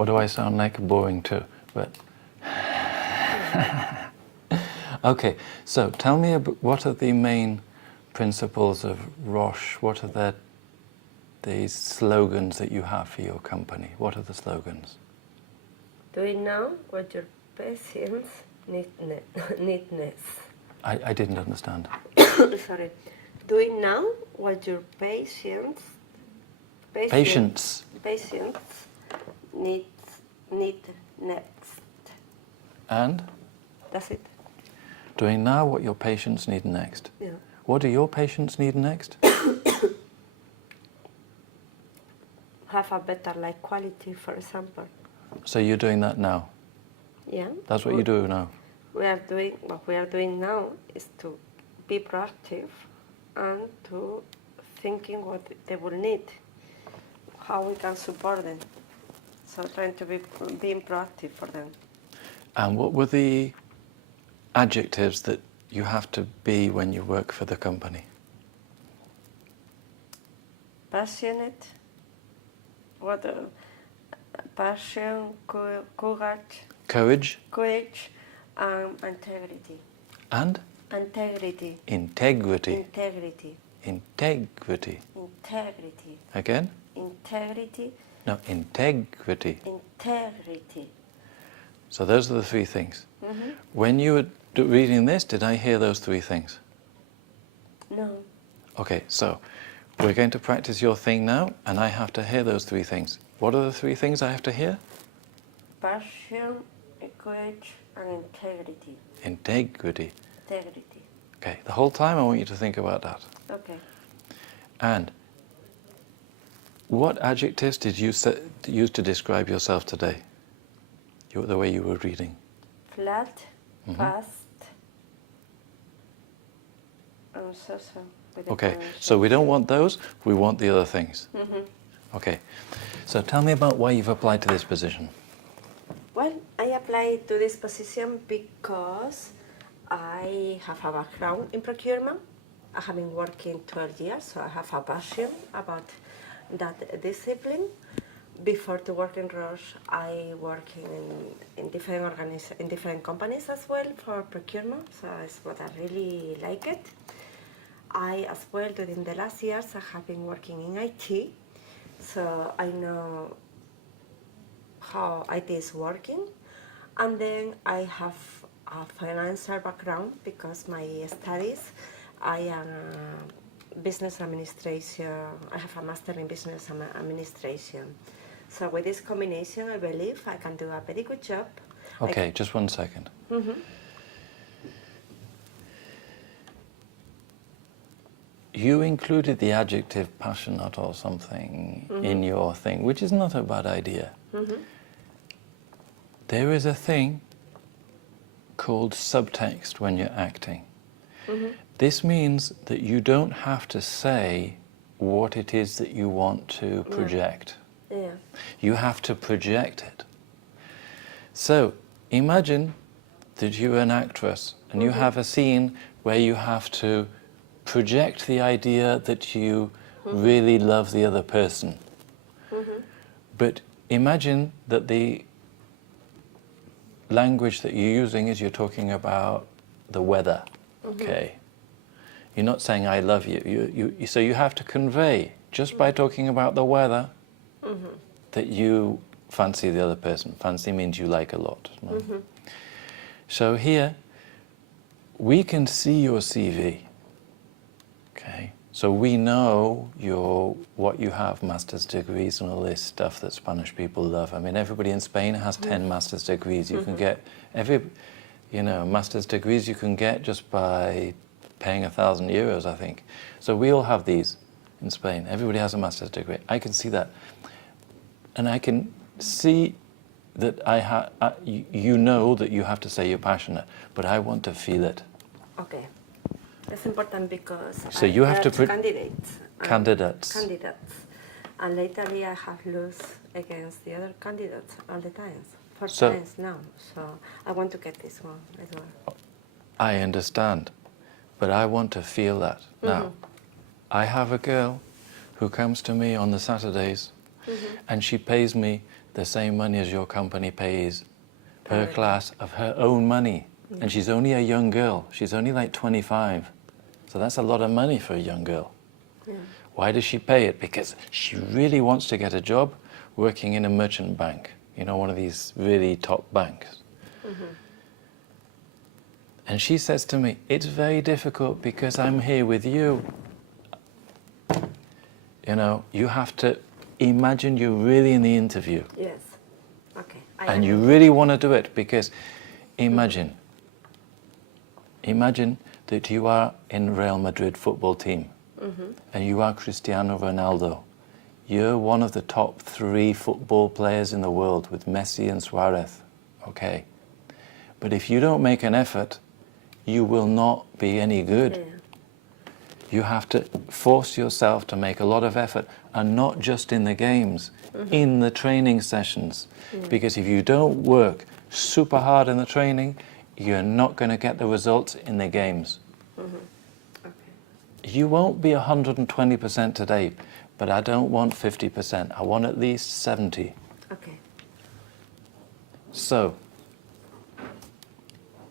Or do I sound like boring too? But okay, so tell me what are the main principles of Roche? What are the slogans that you have for your company? What are the slogans? Do you know what your patients need? I didn't understand. Sorry. Do you know what your patients need next? And? That's it. Doing now what your patients need next. Yeah. What do your patients need next? Have a better life quality, for example. So you're doing that now? Yeah. That's what you do now? What we are doing now is to be proactive and to thinking what they will need, how we can support them. So trying to being proactive for them. And what were the adjectives that you have to be when you work for the company? Passionate, passion, courage, and integrity. And? Integrity. Integrity. Integrity. Integrity. Integrity. Again? Integrity. No, integrity. Integrity. So those are the three things. Mm-hmm. When you were reading this, did I hear those three things? No. Okay, so we're going to practice your thing now, and I have to hear those three things. What are the three things I have to hear? Passion, courage, and integrity. Integrity. Integrity. Okay, the whole time I want you to think about that. Okay. And what adjectives did you use to describe yourself today? The way you were reading? Flat, Mm-hmm. fast, and so. Okay, so we don't want those, we want the other things. Mm-hmm. Okay, so tell me about why you've applied to this position. Well, I applied to this position because I have a background in procurement. I have been working 12 years, so I have a passion about that discipline. Before to work in Roche, I work in different companies as well for procurement, so it's what I really like it. I as well, during the last years, I have been working in IT, so I know how IT is working. And then I have a financial background because my studies, I am business administration, I have a master in business administration. So with this combination, I believe I can do a very good job. Okay, just 1 second. Mm-hmm. You included the adjective passionate or something Mm-hmm. in your thing, which is not a bad idea. Mm-hmm. There is a thing called subtext when you're acting. Mm-hmm. This means that you don't have to say what it is that you want to project. Yeah. You have to project it. So imagine that you're an actress and you have a scene where you have to project the idea that you really love the other person. Mm-hmm. But imagine that the language that you're using is you're talking about the weather, okay? You're not saying I love you. So you have to convey, just by talking about the weather, that you fancy the other person. Fancy means you like a lot. No? So here, we can see your CV, okay? So we know what you have, master's degrees and all this stuff that Spanish people love. I mean, everybody in Spain has 10 master's degrees. You can get master's degrees you can get just by paying €1,000, I think. So we all have these in Spain. Everybody has a master's degree. I can see that. And I can see that you know that you have to say you're passionate, but I want to feel it. Okay. That's important because so you have to candidates. And lately I have lost against the other candidates all the time, 4 times now. So I want to get this one as well. I understand, but I want to feel that. Now, I have a girl who comes to me on the Saturdays and she pays me the same money as your company pays per class of her own money. And she's only a young girl. She's only like 25. So that's a lot of money for a young girl. Why does she pay it? Because she really wants to get a job working in a merchant bank, you know, one of these really top banks. And she says to me, it's very difficult because I'm here with you. You know, you have to imagine you're really in the interview. Yes. Okay. And you really want to do it because imagine that you are in Real Madrid football team and you are Cristiano Ronaldo. You're one of the top 3 football players in the world with Messi and Suarez, okay? But if you don't make an effort, you will not be any good. Yeah. You have to force yourself to make a lot of effort, and not just in the games, in the training sessions. Because if you don't work super hard in the training, you're not going to get the results in the games. Okay. You won't be 120% today, but I don't want 50%. I want at least 70. Okay. So,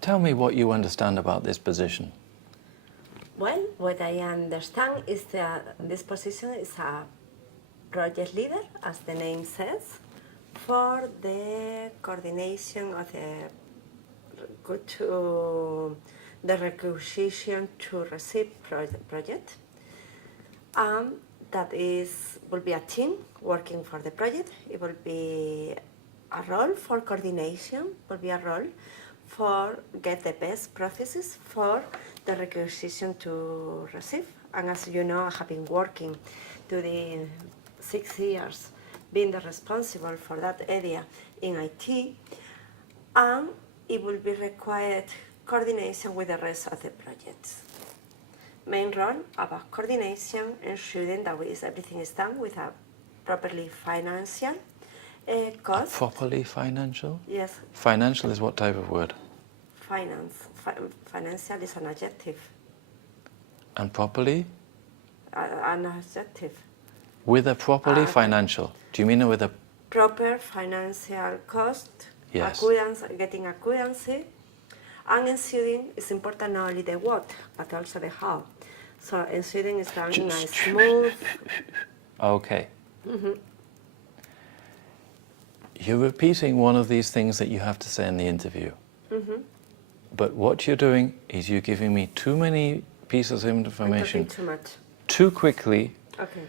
tell me what you understand about this position. Well, what I understand is that this position is a project leader, as the name says, for the coordination of the requisition to receive project. That will be a team working for the project. It will be a role for coordination, will be a role for get the best processes for the requisition to receive. And as you know, I have been working during 6 years being the responsible for that area in IT, and it will be required coordination with the rest of the projects. Main role about coordination, ensuring that everything is done with a properly financial cost. Properly financial? Yes. Financial is what type of word? Financial is an adjective. And properly? An adjective. With a properly financial. Do you mean it with a... Proper financial cost, Yes. getting accuracy, and ensuring is important not only the what, but also the how. So ensuring is done in a smooth... Okay. You're repeating one of these things that you have to say in the interview. But what you're doing is you're giving me too many pieces of information I'm talking too much. too quickly Okay.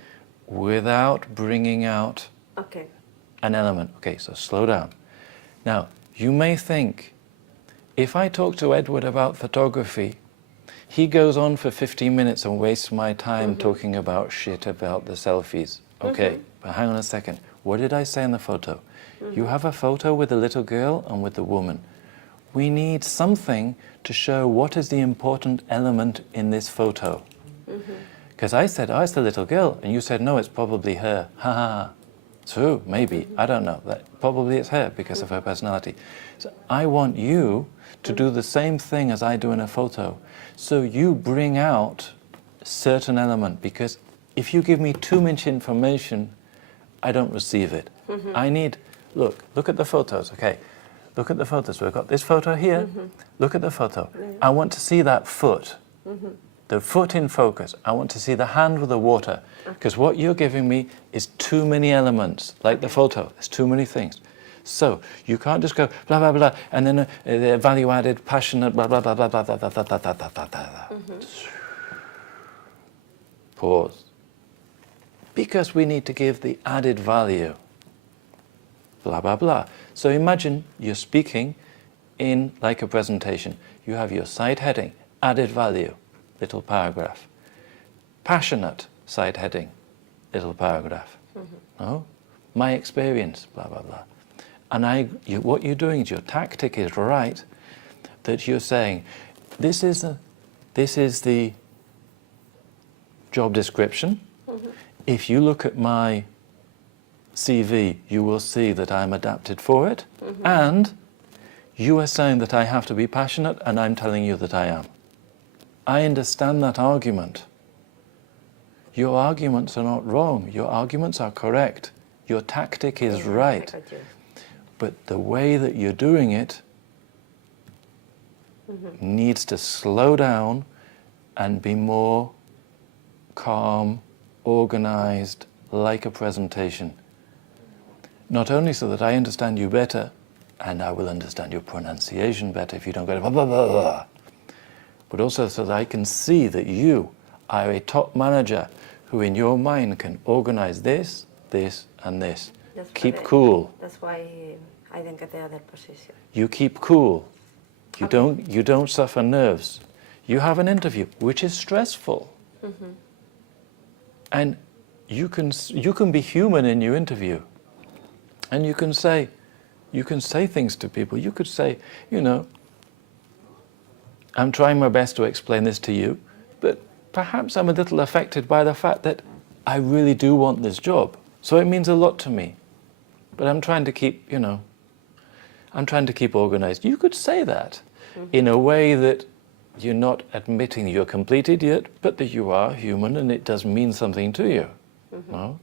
without bringing out Okay. an element. Okay, so slow down. Now, you may think, if I talk to Edward about photography, he goes on for 15 minutes and wastes my time talking about shit about the selfies. Okay, but hang on a second. What did I say in the photo? You have a photo with the little girl and with the woman. We need something to show what is the important element in this photo. Because I said, oh, it's the little girl, and you said, no, it's probably her. Ha ha ha. True, maybe, I don't know. Probably it's her because of her personality. So I want you to do the same thing as I do in a photo. So you bring out a certain element, because if you give me too much information, I don't receive it. I need, look at the photos, okay? Look at the photos. We've got this photo here. Look at the photo. I want to see that foot. The foot in focus. I want to see the hand with the water. Because what you're giving me is too many elements, like the photo. There's too many things. So you can't just go blah, blah, blah, and then the value added, passionate, blah, blah, blah, blah, blah, blah, blah, blah, blah, blah, blah, blah. Pause. Because we need to give the added value. Blah, blah, blah. So imagine you're speaking in like a presentation. You have your side heading, added value, little paragraph. Passionate, side heading, little paragraph. No? My experience, blah, blah, blah. And what you're doing is your tactic is right, that you're saying, this is the job description. If you look at my CV, you will see that I'm adapted for it. And you are saying that I have to be passionate, and I'm telling you that I am. I understand that argument. Your arguments are not wrong. Your arguments are correct. Your tactic is Yeah, right. I got you. But the way that you're doing it needs to slow down and be more calm, organized, like a presentation. Not only so that I understand you better, and I will understand your pronunciation better if you don't go blah, blah, blah, blah, but also so that I can see that you are a top manager who in your mind can organize this, this, and this. Keep cool. That's why I didn't get the other position. You keep cool. You Okay. you don't suffer nerves. You have an interview, which is stressful. And you can be human in your interview. And you can say things to people. You could say, you know, I'm trying my best to explain this to you, but perhaps I'm a little affected by the fact that I really do want this job. So it means a lot to me. But I'm trying to keep, you know, I'm trying to keep organized. You could say that in a way that you're not admitting you're a complete idiot, but that you are human and it does mean something to you. No?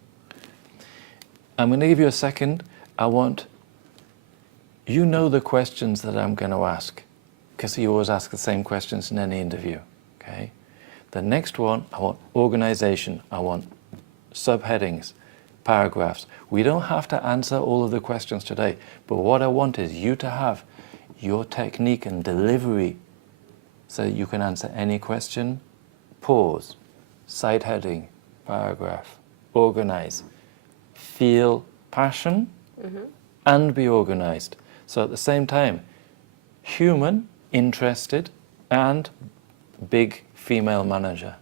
I'm going to give you a second. You know the questions that I'm going to ask, because you always ask the same questions in any interview. Okay? The next one, I want organization. I want subheadings, paragraphs. We don't have to answer all of the questions today, but what I want is you to have your technique and delivery so that you can answer any question. Pause, side heading, paragraph, organize, feel passion, and be organized. So at the same time, human, interested, and big female manager.